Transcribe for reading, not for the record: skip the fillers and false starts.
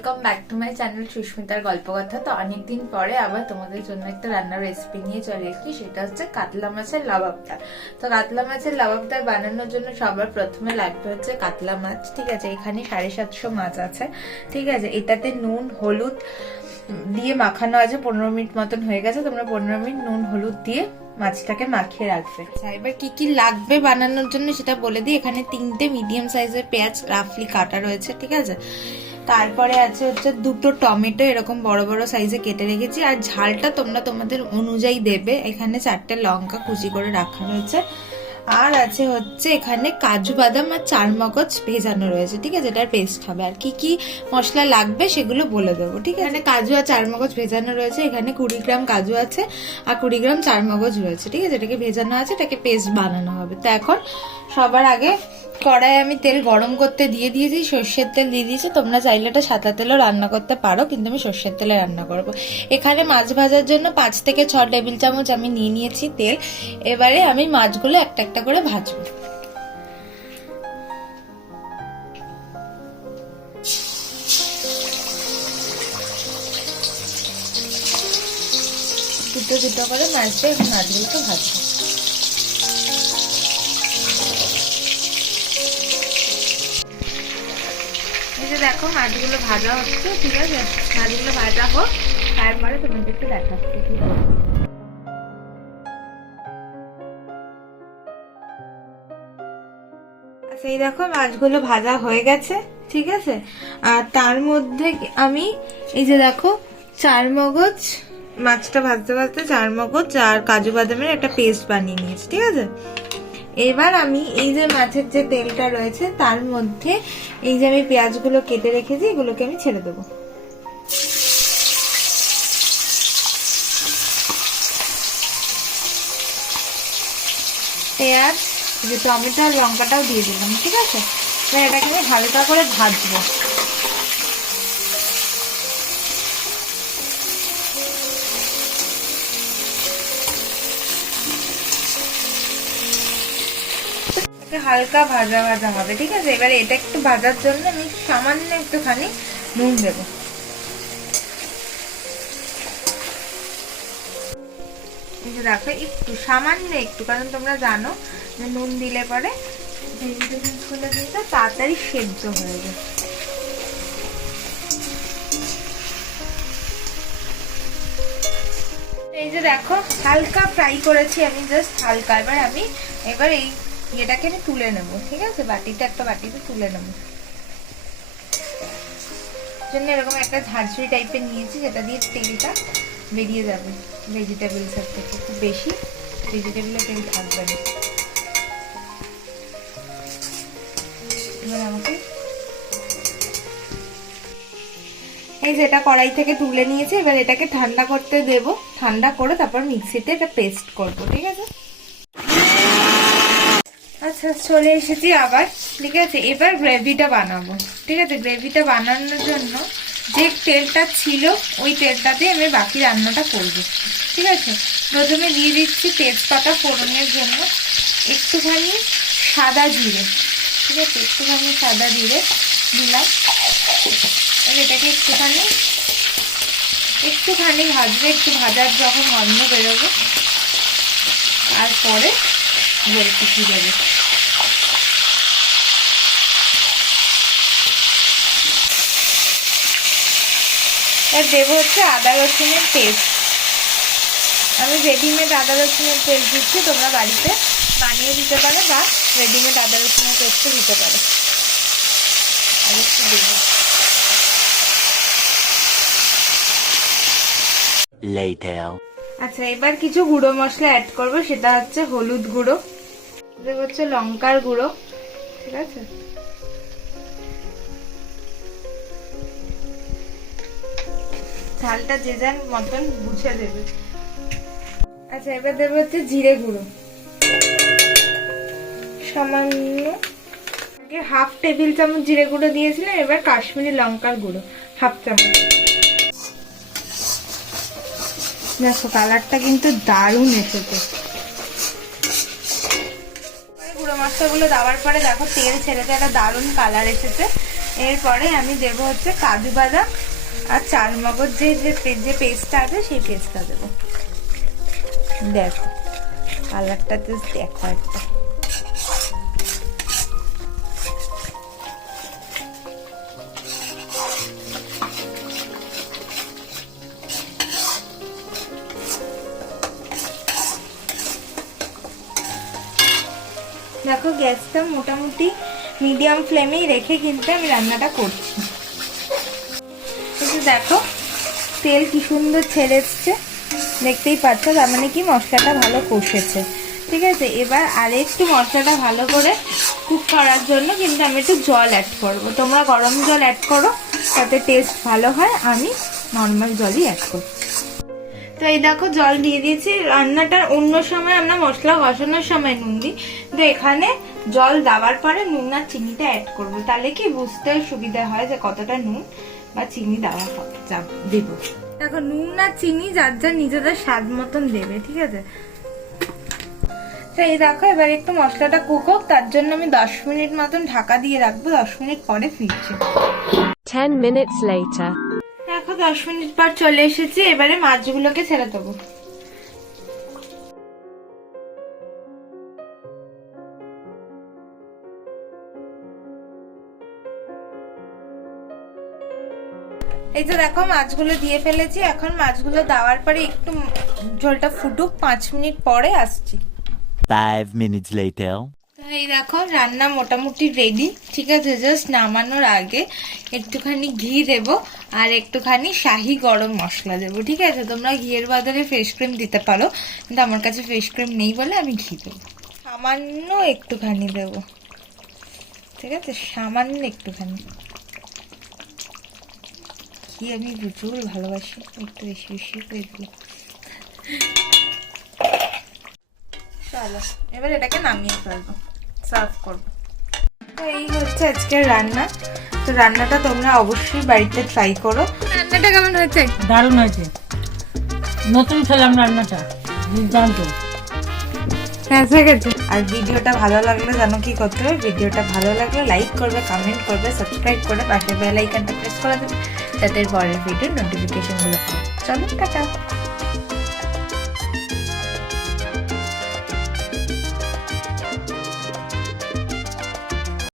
Welcome back to my channel সুস্মিতার গল্পকথা। তো অনেকদিন পরে আবার তোমাদের জন্য একটা রান্নার রেসিপি নিয়ে চলে এসেছি, সেটা হচ্ছে কাতলা মাছের লাবাবদার। তো কাতলা মাছের লাবাবদার বানানোর জন্য সবার প্রথমে লাগবে হচ্ছে কাতলা মাছ। ঠিক আছে, এখানে 750 মাছ আছে। ঠিক আছে, এটাতে নুন হলুদ দিয়ে মাখানো আছে। 15 মিনিট মতন হয়ে গেছে, তোমরা 15 মিনিট নুন হলুদ দিয়ে মাছটাকে মাখিয়ে রাখবে। এবার কি কি লাগবে বানানোর জন্য সেটা বলে দিই। এখানে 3টে মিডিয়াম সাইজের পেঁয়াজ রাফলি কাটা রয়েছে। ঠিক আছে, তারপরে আছে হচ্ছে 2টো টমেটো এরকম বড় বড় সাইজে কেটে রেখেছি। আর ঝালটা তোমরা তোমাদের অনুযায়ী দেবে। এখানে 4টে লঙ্কা কুচি করে রাখা রয়েছে। আর আছে হচ্ছে এখানে কাজু বাদাম আর চারমগজ ভেজানো রয়েছে। ঠিক আছে, এটার পেস্ট হবে। আর কি কি মশলা লাগবে সেগুলো বলে দেবো। ঠিক আছে, এখানে কাজু আর চারমগজ ভেজানো রয়েছে। এখানে 20 গ্রাম কাজু আছে আর 20 গ্রাম চারমগজ রয়েছে। ঠিক আছে, এটাকে ভেজানো আছে, এটাকে পেস্ট বানানো হবে। তো এখন সবার আগে কড়াই আমি তেল গরম করতে দিয়ে দিয়েছি, সর্ষের তেল দিয়ে দিয়েছি। তোমরা চাইলে এটা সাদা তেলও রান্না করতে পারো, কিন্তু আমি সর্ষের তেলে রান্না করবো। এখানে মাছ ভাজার জন্য 5 থেকে 6 টেবিল চামচ আমি নিয়ে নিয়েছি তেল। এবারে আমি মাছগুলো একটা একটা করে ভাজবো। দুটো দুটো করে মাছগুলোকে ভাজবো। দেখো মাছগুলো ভাজা হচ্ছে। ঠিক আছে, মাছগুলো ভাজা হোক, তারপরে তোমাদেরকে দেখাচ্ছি। ঠিক আছে, সেই দেখো মাছগুলো ভাজা হয়ে গেছে। ঠিক আছে, আর তার মধ্যে আমি এই যে দেখো চারমগজ, মাছটা ভাজতে ভাজতে চারমগজ আর কাজু বাদামের একটা পেস্ট বানিয়ে নিয়েছি। ঠিক আছে, এবার আমি এই যে মাছের যে তেলটা রয়েছে তার মধ্যে এই যে আমি পেঁয়াজগুলো কেটে রেখেছি এগুলোকে আমি ছেড়ে দেবো। পেঁয়াজ, যে টমেটো আর লঙ্কাটাও দিয়ে দিলাম। ঠিক আছে, এবার এটাকে আমি হালকা করে ভাজবো। হালকা ভাজা ভাজা হবে। ঠিক আছে, এবারে এটা একটু ভাজার জন্য আমি সামান্য একটুখানি নুন দেব। দেখো একটু সামান্য একটু, কারণ তোমরা জানো যে নুন দিলে পরে ভেজিটেবলস গুলো কিন্তু তাড়াতাড়ি সেদ্ধ হয়ে যায়। এই যে দেখো হালকা ফ্রাই করেছি আমি, জাস্ট হালকা। এবার এই এটাকে আমি তুলে নেবো। ঠিক আছে, একটা বাটিতে তুলে নেবো। জন্য এরকম একটা ঝাঁঝরি টাইপের নিয়েছি, যেটা দিয়ে তেলটা বেরিয়ে যাবে ভেজিটেবলস এর থেকে। খুব বেশি ভেজিটেবলের তেল থাকবে না। এবার আমাকে এই যে এটা কড়াই থেকে তুলে নিয়েছি। এবার এটাকে ঠান্ডা করতে দেব। ঠান্ডা করে তারপর মিক্সিতে এটা পেস্ট করবো। ঠিক আছে, আচ্ছা চলে এসেছি আবার। ঠিক আছে, এবার গ্রেভিটা বানাবো। ঠিক আছে, গ্রেভিটা বানানোর জন্য যে তেলটা ছিল ওই তেলটাতে আমি বাকি রান্নাটা করব। ঠিক আছে, প্রথমে দিয়ে দিচ্ছি তেজপাতা ফোড়নের জন্য, একটুখানি সাদা জিরে। ঠিক আছে, একটুখানি সাদা জিরে দিলাম। এটাকে একটুখানি ভাজবে। একটু ভাজার যখন গন্ধ বেরোবে তারপরে বলতে দেবে। দেবো হচ্ছে আদা রসুনের পেস্ট। আমি রেডিমেড আদা রসুনের পেস্ট দিচ্ছি, তোমরা বাড়িতে বানিয়ে দিতে পারো বা রেডিমেড আদা রসুনের পেস্টও দিতে পারো। আর একটু দেবো। আচ্ছা, এবার কিছু গুঁড়ো মশলা অ্যাড করবো, সেটা হচ্ছে হলুদ গুঁড়ো, দেবো হচ্ছে লঙ্কার গুঁড়ো। ঠিক আছে, ঝালটা যে যার মতন বুঝে দেবে। আচ্ছা, এবার দেবো হচ্ছে জিরে গুঁড়ো সামান্য, হাফ টেবিল চামচ জিরে গুঁড়ো দিয়েছিলাম। এবার কাশ্মীরি লঙ্কার গুঁড়ো হাফ চামচ। দেখো কালারটা কিন্তু দারুণ এসেছে। গুঁড়ো মশলাগুলো দেওয়ার পরে দেখো তেল ছেড়েছে, একটা দারুণ কালার এসেছে। এরপরে আমি দেবো হচ্ছে কাজু বাদাম আর চালমগজ যে পেস্টটা আছে সেই পেস্টটা দেবো। দেখো কালারটা তো দেখো একটা। দেখো গ্যাসটা মোটামুটি মিডিয়াম ফ্লেমেই রেখে কিন্তু আমি রান্নাটা করছি। দেখো তেল কি সুন্দর ছেড়ে এসছে, দেখতেই পাচ্ছ, তার মানে কি মশলাটা ভালো কষেছে। ঠিক আছে, এবার আর একটু মশলাটা ভালো করে কুক করার জন্য কিন্তু আমি একটু জল অ্যাড করবো। তোমরা গরম জল অ্যাড করো, তাতে টেস্ট ভালো হয়। আমি নর্মাল জলই অ্যাড করছি। তো এই দেখো জল দিয়ে দিয়েছি। রান্নাটার অন্য সময় আমরা মশলা কষানোর সময় নুন দিই, তো এখানে জল দেওয়ার পরে নুন আর চিনিটা অ্যাড করবো, তাহলে কি বুঝতে সুবিধা হয় যে কতটা নুন বা চিনি দেওয়া দেব। দেখো নুন আর চিনি যার যার নিজেদের স্বাদ মতন দেবে। ঠিক আছে, তো এই দেখো এবার একটু মশলাটা কুক হোক, তার জন্য আমি 10 মিনিট মতন ঢাকা দিয়ে রাখবো। 10 মিনিট পরে ফিরছি। 10 minutes later. দেখো 10 মিনিট পর চলে এসেছি। এবারে মাছগুলোকে ছেড়ে দেবো। এই তো দেখো মাছগুলো দিয়ে ফেলেছি। এখন মাছগুলো দেওয়ার পরে একটু ঝোলটা ফুটুক, 5 মিনিট পরে আসছি। 5 minutes later. এই দেখো রান্না মোটামুটি রেডি। ঠিক আছে, জাস্ট নামানোর আগে একটুখানি ঘি দেব আর একটুখানি শাহি গরম মশলা দেবো। ঠিক আছে, তোমরা ঘিয়ের বদলে ফ্রেশ ক্রিম দিতে পারো, কিন্তু আমার কাছে ফ্রেশ ক্রিম নেই বলে আমি ঘি দেবো। সামান্য একটুখানি দেবো। ঠিক আছে, সামান্য একটুখানি। ঘি আমি প্রচুর ভালোবাসি, একটু বেশি বেশি করে দিই। চলো এবার এটাকে নামিয়ে ফেলবো, সার্ভ করবো। তো এই হচ্ছে আজকের রান্না। তো রান্নাটা তোমরা অবশ্যই বাড়িতে ট্রাই করো। রান্নাটা কেমন হয়েছে? দারুণ হয়েছে, নতুন খেলাম রান্নাটা, দুর্দান্ত। হ্যাঁ ঠিক আছে। আর ভিডিওটা ভালো লাগলে জানো কি করতে হবে, ভিডিওটা ভালো লাগলে লাইক করবে, কমেন্ট করবে, সাবস্ক্রাইব করে পাশে বেল আইকনটা প্রেস করে দেবে, যাতে পরের ভিডিওর নোটিফিকেশন গুলো পাবে। চলো টাটা।